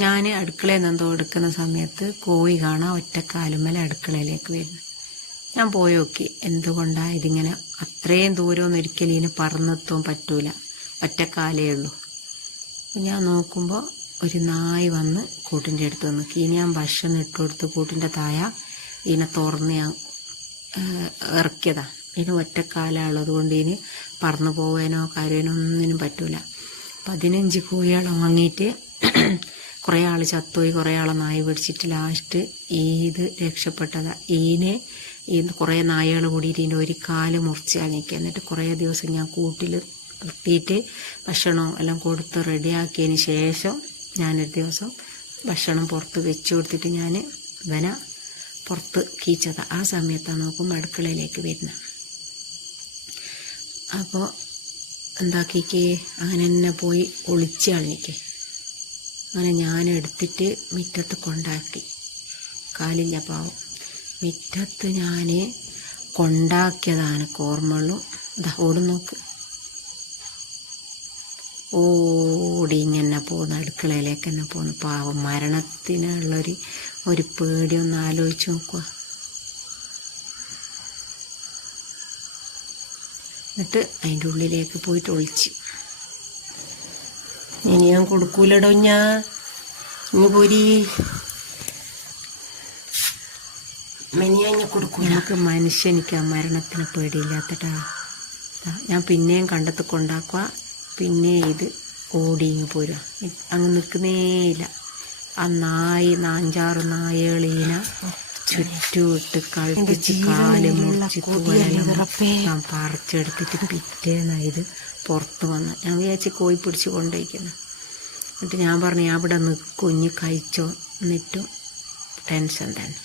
ഞാൻ അടുക്കളയിൽ നിന്ന് എന്തോ എടുക്കുന്ന സമയത്ത് കോഴി കാണാൻ ഒറ്റക്കാലുമ്മേൽ അടുക്കളയിലേക്ക് വരുന്നു. ഞാൻ പോയി നോക്കി എന്തുകൊണ്ടാണ് ഇതിങ്ങനെ. അത്രയും ദൂരമൊന്നും ഒരിക്കലും ഇതിന് പറന്നെത്താൻ പറ്റൂല, ഒറ്റക്കാലേ ഉള്ളൂ. ഞാൻ നോക്കുമ്പോൾ ഒരു നായ് വന്ന് കൂട്ടിൻ്റെ അടുത്ത് നിൽക്കി. ഇനി ഞാൻ ഭക്ഷണം ഇട്ട് കൊടുത്ത് കൂട്ടിൻ്റെ താഴ ഇതിനെ തുറന്ന് ഞാൻ ഇറക്കിയതാണ്. ഇതിന് ഒറ്റക്കാലുള്ളത് കൊണ്ട് ഇതിന് പറന്നു പോവാനോ കാര്യനോ ഒന്നിനും പറ്റൂല. 15 കോഴികളെ വാങ്ങിയിട്ട് കുറേ ആൾ ചത്തുപോയി, കുറേ ആളെ നായ പിടിച്ചിട്ട് ലാസ്റ്റ് ഇത് രക്ഷപ്പെട്ടതാണ്. കുറേ നായകൾ കൂടിയിട്ട് ഇതിൻ്റെ ഒരു കാല് മുറിച്ച് കളഞ്ഞിക്കുക. എന്നിട്ട് കുറേ ദിവസം ഞാൻ കൂട്ടിൽ നിർത്തിയിട്ട് ഭക്ഷണം എല്ലാം കൊടുത്ത് റെഡിയാക്കിയതിന് ശേഷം ഞാനൊരു ദിവസം ഭക്ഷണം പുറത്ത് വെച്ച് കൊടുത്തിട്ട് ഞാൻ ഇവനെ പുറത്ത് കീച്ചതാണ്. ആ സമയത്താണ് നോക്കുമ്പോൾ അടുക്കളയിലേക്ക് വരുന്നത്. അപ്പോൾ എന്താക്കിക്ക് അങ്ങനെ തന്നെ പോയി ഒളിച്ച് കളഞ്ഞിക്ക്. അങ്ങനെ ഞാൻ എടുത്തിട്ട് മുറ്റത്ത് കൊണ്ടാക്കി. കാലില്ല പാവം. മുറ്റത്ത് ഞാൻ കൊണ്ടാക്കിയതാണ് ഓർമ്മയുള്ളൂ. ഇതാ ഓടും നോക്ക്, ഓടി ഇങ്ങനെ പോകുന്നു, അടുക്കളയിലേക്ക് തന്നെ പോകുന്നു. പാവം മരണത്തിനുള്ളൊരു പേടിയൊന്ന് ആലോചിച്ച് നോക്കുക. എന്നിട്ട് അതിൻ്റെ ഉള്ളിലേക്ക് പോയിട്ട് ഒളിച്ച്. ഇനി ഞാൻ കൊടുക്കൂലടോ, ഇനി പോരി മെനിയാഞ്ഞ് കൊടുക്കും. നമുക്ക് മനുഷ്യനിക്ക് ആ മരണത്തിന് പേടിയില്ലാത്തട്ടാ. ഞാൻ പിന്നെയും കണ്ടെത്തി കൊണ്ടാക്കുക, പിന്നെ ഇത് ഓടി ഇങ്ങ് പോരുക. അങ്ങ് നിൽക്കുന്നേയില്ല. ആ 5-6 നായകളീന ചുറ്റുവിട്ട് കളിപ്പിച്ച് കാല് മുറിച്ച് ഞാൻ പറിച്ചെടുത്തിട്ട് പിറ്റേന്നാ ഇത് പുറത്ത് വന്ന്. ഞാൻ വിചാരിച്ച് കോഴി പിടിച്ച് കൊണ്ടുപോയിക്കുന്നു. എന്നിട്ട് ഞാൻ പറഞ്ഞു, ഞാൻ ഇവിടെ നിൽക്കും, ഇനി കഴിച്ചോ. എന്നിട്ടും ടെൻഷൻ തന്നെ.